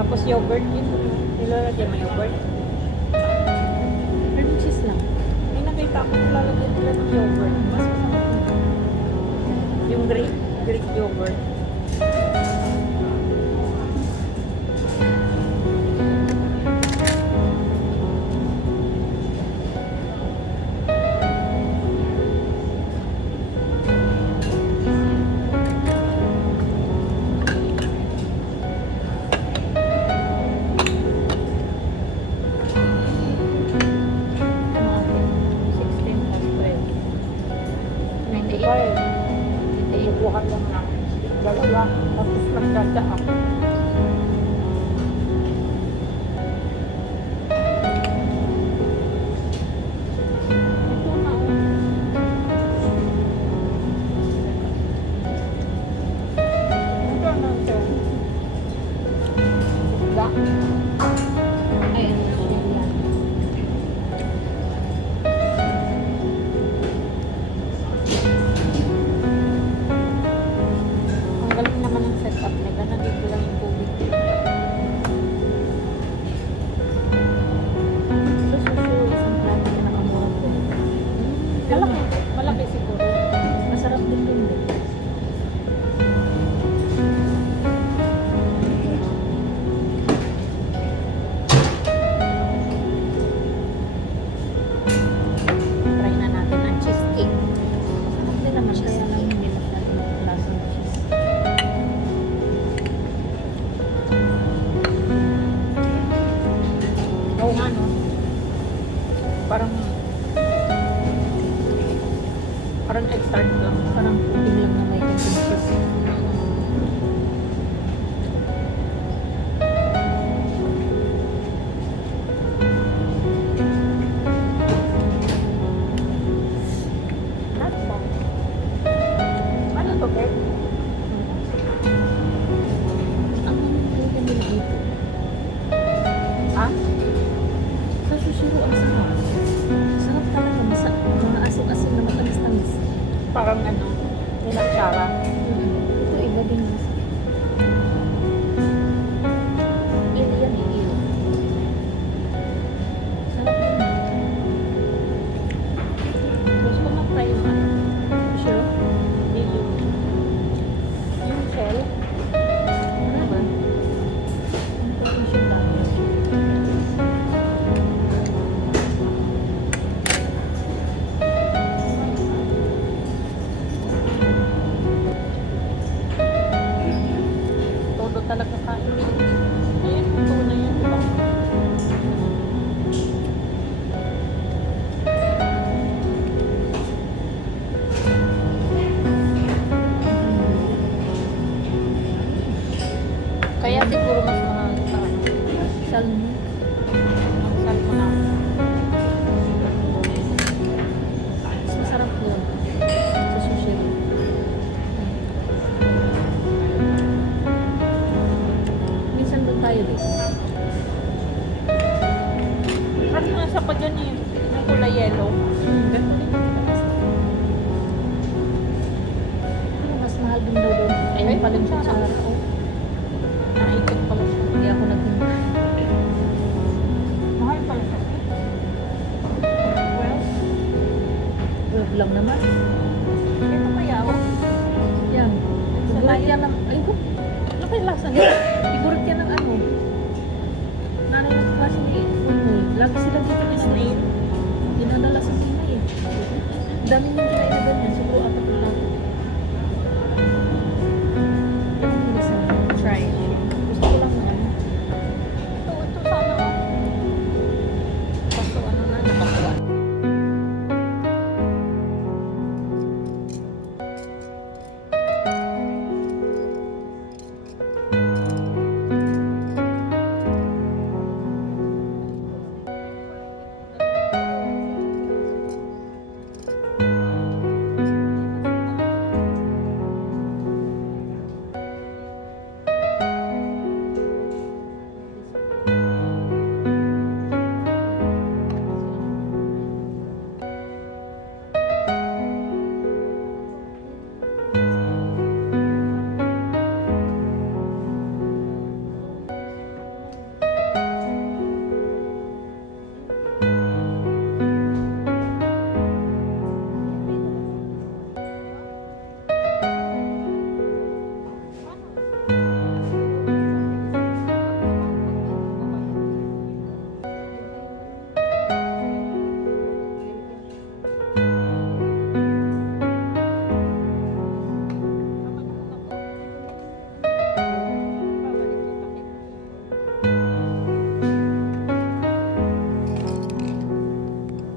Tapos yogurt yun. Nilalagyan mo yogurt. Cream cheese lang. May nakita ko nilalagyan nila ng yogurt. Mas masarap yun. Yung Greek yogurt. Buhat lang ng dalawa, tapos nagdadaan. Ito na. Ito na ito. Da. Ay, ano siya yan. Ang galing naman ng setup nila. Nandito lang yung tubig. So, sushi, isang plato na nakamura po. Malaki. Malaki siguro. Masarap din din din. Try na natin ang cheesecake. Masarap din naman, kaya lang hindi masyadong lasang cheese. Oo nga, no? Parang egg tart lang. Parang puting lang na may konting cheese. Not bad. Ano to, Bert? Ang nilagyan nila dito. Ha? Sa sushiro, ang sarap. Sarap talaga. Mga asim-asim na matamis-tamis. Parang ano, nilatsara. Ito iba din. Ilo yan, ilo. Sarap din. Gusto ko mag-try yung ano. Sure? Yung shell. Ano ba? Ano ba yung sugar? Todo talaga kain. Ayan, ito na yan, di ba? Kaya siguro mas mahal sa ano. Salmi. Ang salmon na. Mas masarap yun. Sa sushiro. Minsan doon tayo dito. Ano nasa pa dyan eh? Yung kulay yellow. Ganito din. Ano, mas mahal din daw doon. Ayun pala yung kutsara. Oh, Naikot pala siya. hindi ako nagpunta. Mahal pala siya. Well, 12 lang naman. ito kaya oh. Yan. Sigurot Salayan. yan ng... Ay, ko. Ano kaya lasa niya? Sigurot yan ng ano. Nanay ng klase ni Unoy. Lagi sila dito ni Snail. Dinadala sa Sinay eh. Dami nila